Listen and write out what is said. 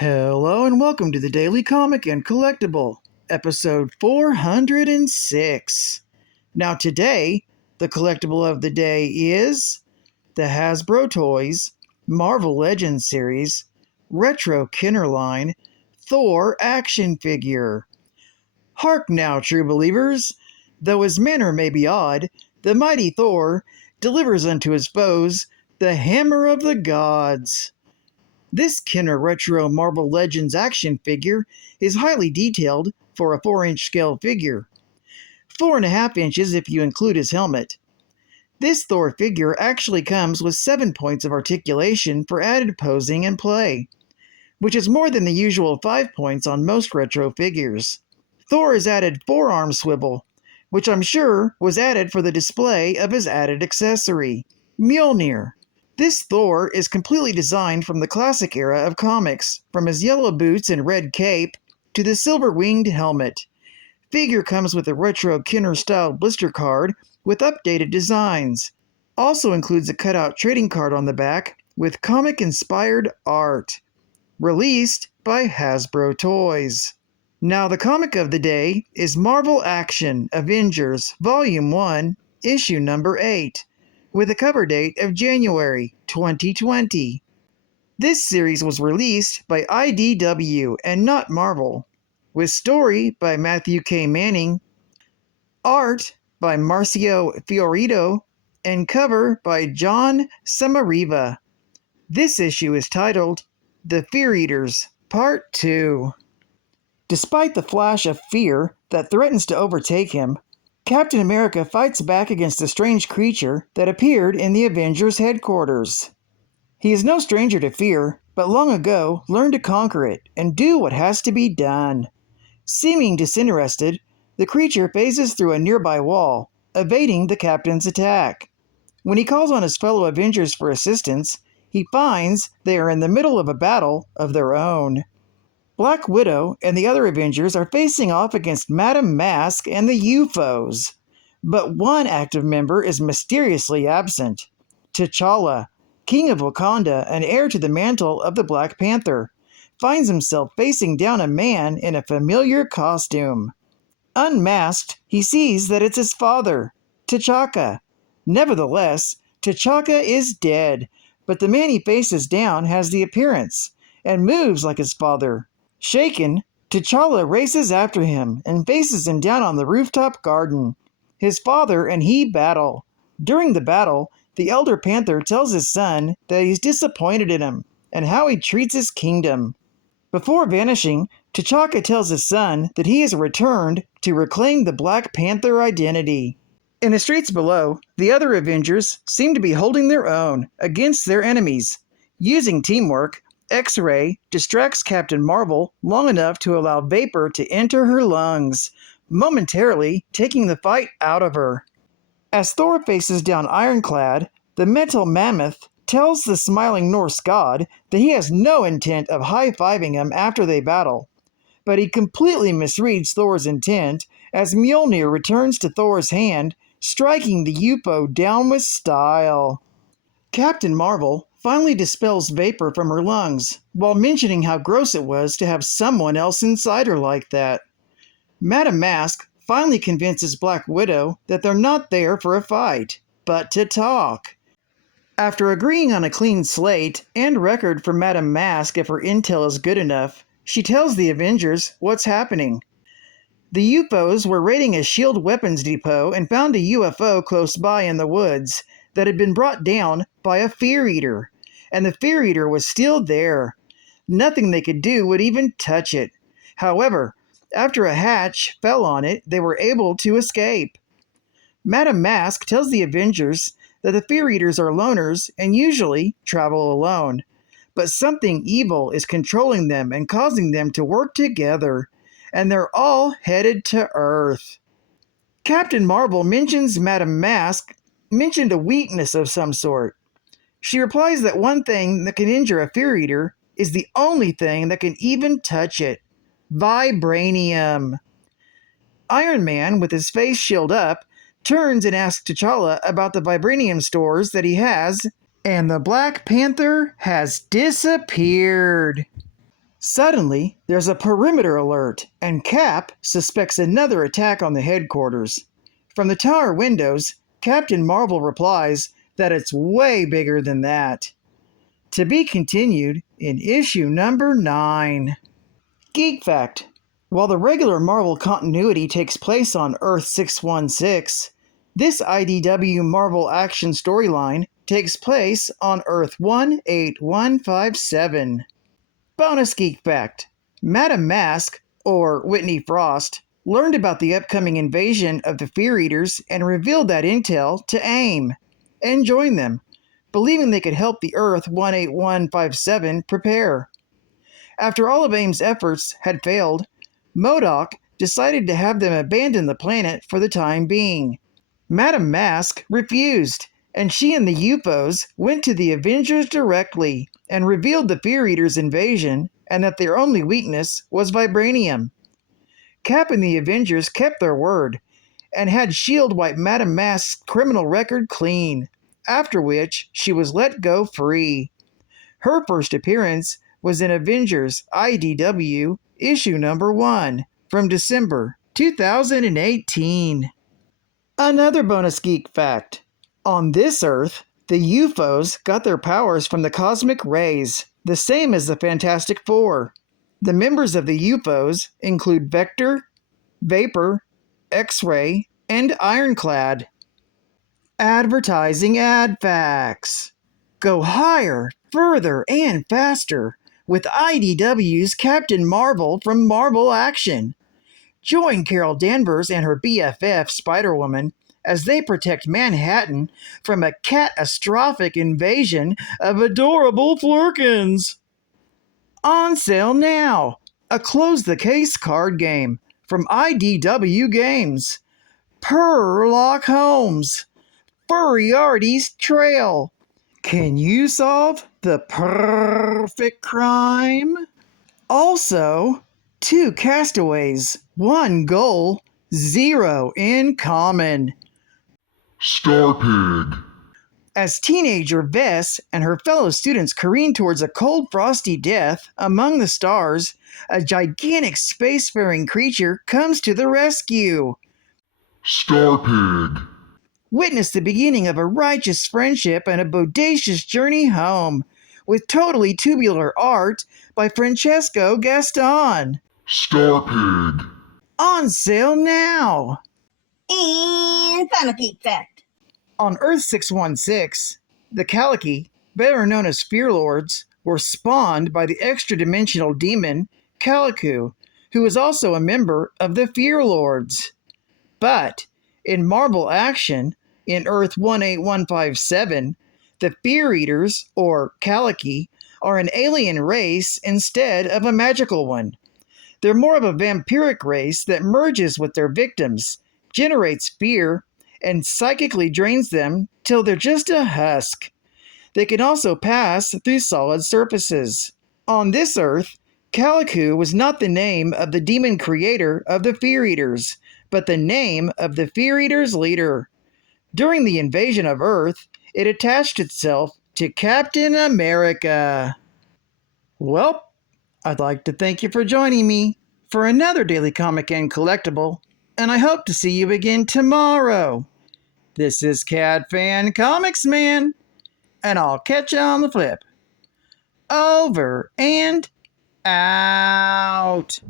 Hello and welcome to the Daily Comic and Collectible, episode 406. Now today, the collectible of the day is the Hasbro Toys Marvel Legends series Retro Kenner line Thor action figure. Hark now, true believers! Though his manner may be odd, the mighty Thor delivers unto his foes the hammer of the gods. This Kenner Retro Marvel Legends action figure is highly detailed for a 4-inch scale figure. 4.5 inches if you include his helmet. This Thor figure actually comes with 7 points of articulation for added posing and play, which is more than the usual 5 points on most retro figures. Thor has added forearm swivel, which I'm sure was added for the display of his added accessory, Mjolnir. This Thor is completely designed from the classic era of comics, from his yellow boots and red cape to the silver-winged helmet. Figure comes with a retro Kenner-style blister card with updated designs. Also includes a cutout trading card on the back with comic-inspired art. Released by Hasbro Toys. Now the comic of the day is Marvel Action Avengers Volume 1, Issue Number 8. With a cover date of January 2020. This series was released by IDW and not Marvel, with story by Matthew K. Manning, art by Marcio Fiorito, and cover by John Samariva. This issue is titled The Fear Eaters, Part 2. Despite the flash of fear that threatens to overtake him, Captain America fights back against a strange creature that appeared in the Avengers headquarters. He is no stranger to fear, but long ago learned to conquer it and do what has to be done. Seeming disinterested, the creature phases through a nearby wall, evading the captain's attack. When he calls on his fellow Avengers for assistance, he finds they are in the middle of a battle of their own. Black Widow and the other Avengers are facing off against Madame Mask and the UFOs. But one active member is mysteriously absent. T'Challa, King of Wakanda and heir to the mantle of the Black Panther, finds himself facing down a man in a familiar costume. Unmasked, he sees that it's his father, T'Chaka. Nevertheless, T'Chaka is dead, but the man he faces down has the appearance and moves like his father. Shaken, T'Challa races after him and faces him down on the rooftop garden. His father and he battle. During the battle, the elder Panther tells his son that he's disappointed in him and how he treats his kingdom. Before vanishing, T'Chaka tells his son that he has returned to reclaim the Black Panther identity. In the streets below, the other Avengers seem to be holding their own against their enemies. Using teamwork, X-Ray distracts Captain Marvel long enough to allow vapor to enter her lungs, momentarily taking the fight out of her. As Thor faces down Ironclad, the metal mammoth tells the smiling Norse god that he has no intent of high-fiving him after they battle. But he completely misreads Thor's intent as Mjolnir returns to Thor's hand, striking the UFO down with style. Captain Marvel finally dispels vapor from her lungs, while mentioning how gross it was to have someone else inside her like that. Madame Mask finally convinces Black Widow that they're not there for a fight, but to talk. After agreeing on a clean slate and record for Madame Mask if her intel is good enough, she tells the Avengers what's happening. The UFOs were raiding a SHIELD weapons depot and found a UFO close by in the woods that had been brought down by a Fear Eater, and the Fear Eater was still there. Nothing they could do would even touch it. However, after a hatch fell on it, they were able to escape. Madame Mask tells the Avengers that the Fear Eaters are loners and usually travel alone, but something evil is controlling them and causing them to work together, and they're all headed to Earth. Captain Marvel mentions Madame Mask mentioned a weakness of some sort. She replies that one thing that can injure a Fear Eater is the only thing that can even touch it: vibranium. Iron Man, with his face shield up, turns and asks T'Challa about the vibranium stores that he has, and the Black Panther has disappeared. Suddenly, there's a perimeter alert, and Cap suspects another attack on the headquarters. From the tower windows, Captain Marvel replies that it's way bigger than that. To be continued in issue number 9. Geek Fact: while the regular Marvel continuity takes place on Earth 616, this IDW Marvel action storyline takes place on Earth 18157. Bonus Geek Fact: Madame Mask, or Whitney Frost, learned about the upcoming invasion of the Fear Eaters and revealed that intel to AIM and joined them, believing they could help the Earth 18157 prepare. After all of AIM's efforts had failed, MODOK decided to have them abandon the planet for the time being. Madame Mask refused, and she and the UFOs went to the Avengers directly and revealed the Fear Eaters' invasion and that their only weakness was vibranium. Cap and the Avengers kept their word and had S.H.I.E.L.D. wipe Madame Mask's criminal record clean, after which she was let go free. Her first appearance was in Avengers IDW issue number 1 from December 2018. Another bonus geek fact: on this Earth, the UFOs got their powers from the cosmic rays, the same as the Fantastic Four. The members of the UFOs include Vector, Vapor, X-Ray, and Ironclad. Advertising ad facts. Go higher, further, and faster with IDW's Captain Marvel from Marvel Action. Join Carol Danvers and her BFF, Spider-Woman, as they protect Manhattan from a catastrophic invasion of adorable Flurkins. On sale now! A Close the Case card game from IDW Games. Sherlock Holmes. Furiarty's Trail. Can you solve the perfect crime? Also, 2 castaways, 1 goal, 0 in common. Starpig. As teenager Vess and her fellow students careen towards a cold, frosty death among the stars, a gigantic spacefaring creature comes to the rescue. Starpig. Witness the beginning of a righteous friendship and a bodacious journey home, with totally tubular art by Francesco Gaston. Starpig. On sale now! And final geek fact. On Earth 616, the Kaliki, better known as Fear Lords, were spawned by the extra-dimensional demon Calicu, who is also a member of the Fear Lords. But in Marvel Action, in Earth 18157, the Fear Eaters, or Kaliki, are an alien race instead of a magical one. They're more of a vampiric race that merges with their victims, generates fear, and psychically drains them till they're just a husk. They can also pass through solid surfaces. On this Earth, Calicu was not the name of the demon creator of the Fear Eaters, but the name of the Fear Eaters' leader. During the invasion of Earth, it attached itself to Captain America. Well, I'd like to thank you for joining me for another Daily Comic and Collectible, and I hope to see you again tomorrow. This is Cad Fan Comics Man, and I'll catch you on the flip. Over and out.